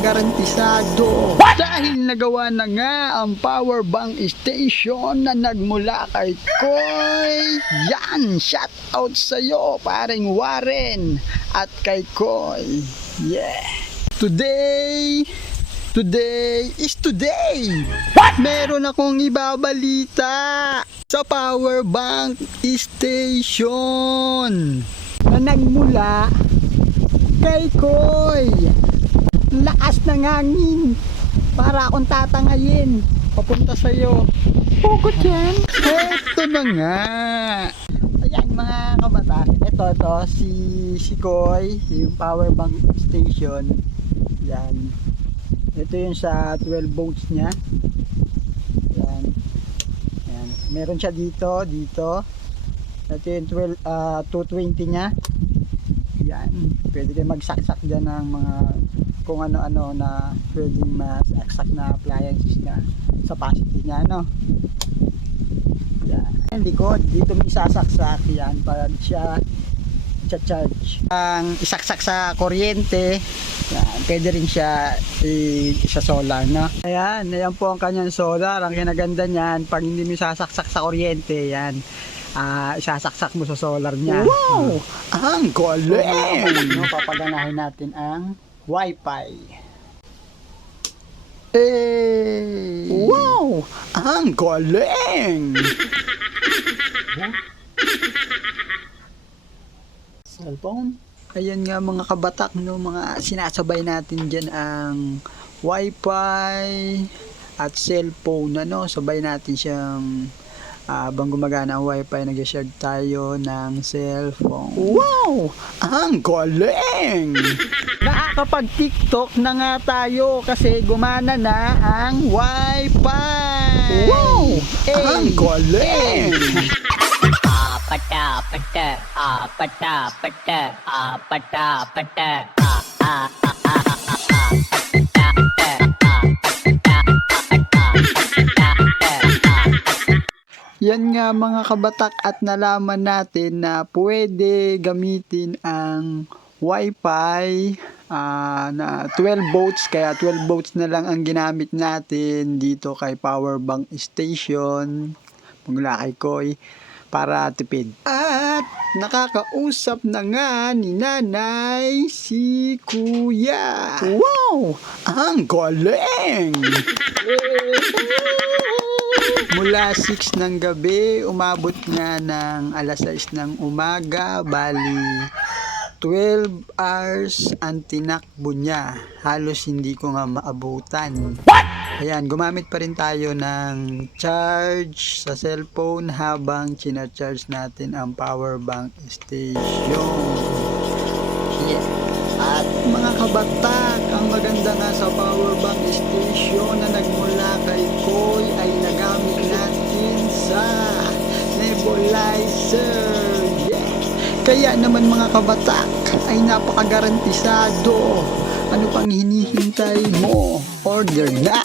napakagarantisado. Dahil nagawa na nga ang power bank station na nagmula kay Koy. Yan, shout out sa'yo, paring Warren at kay Koy. Yeah. Today is today. Meron akong ibabalita sa power bank station na nagmula kay Koy. Lakas ng hangin, para akong tatangayin papunta sa'yo. Pugod yan. Eto na nga. Ayan mga kabata, ito si Koy, yung power bank station. Yan. Ito yung sa 12 volts niya. Yan. Yan. Meron siya dito. Ito yung 220 niya. Yan. Pwede kayo magsaksak dyan ng mga kung ano-ano na pwedeng masaksak na appliances na sa capacity niya, no? Yan. Likod, dito may isasaksak yan para siya charge. Ang isaksak sa kuryente, yan, pwede rin siya sa solar, no? Ayan po ang kanyang solar. Ang kinaganda niyan, pag hindi mo isasaksak sa kuryente, yan, isasaksak mo sa solar niya. Wow! Ang galing! No, papaganahin natin ang Wi-Fi. Wow! Ang galing! Cellphone. Ayan nga mga kabatak, no, mga sinasabay natin dyan ang Wi-Fi at cellphone, ano, sabay natin siyang habang gumagana ang Wi-Fi, nag-share tayo ng cellphone. Wow! Ang galing! Nakakapag-TikTok na nga tayo kasi gumana na ang Wi-Fi. Wow! Ang galing! Yan nga mga kabatak, at nalaman natin na pwede gamitin ang Wi-Fi na 12 volts, kaya 12 volts na lang ang ginamit natin dito kay power bank station mula kay Koy para tipid. At nakakausap na nga ni nanay si kuya. Wow! Ang galing! Mula 6 ng gabi, umabot nga ng alas 6 ng umaga, bali 12 hours ang tinakbo niya. Halos hindi ko nga maabutan. Ayan, gumamit pa rin tayo ng charge sa cellphone habang charge natin ang power bank station. Yeah. At mga kabatak, ang maganda nga sa power bank station na nagmula kay Koy ay nagamit natin sa nebulizer. Yeah. Kaya naman mga kabatak ay napakagarantisado. Ano pang hinihintay mo? Order na!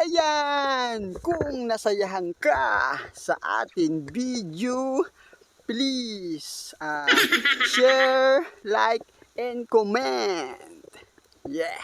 Ayan! Kung nasayahan ka sa ating video, please share, like, and comment. Yeah!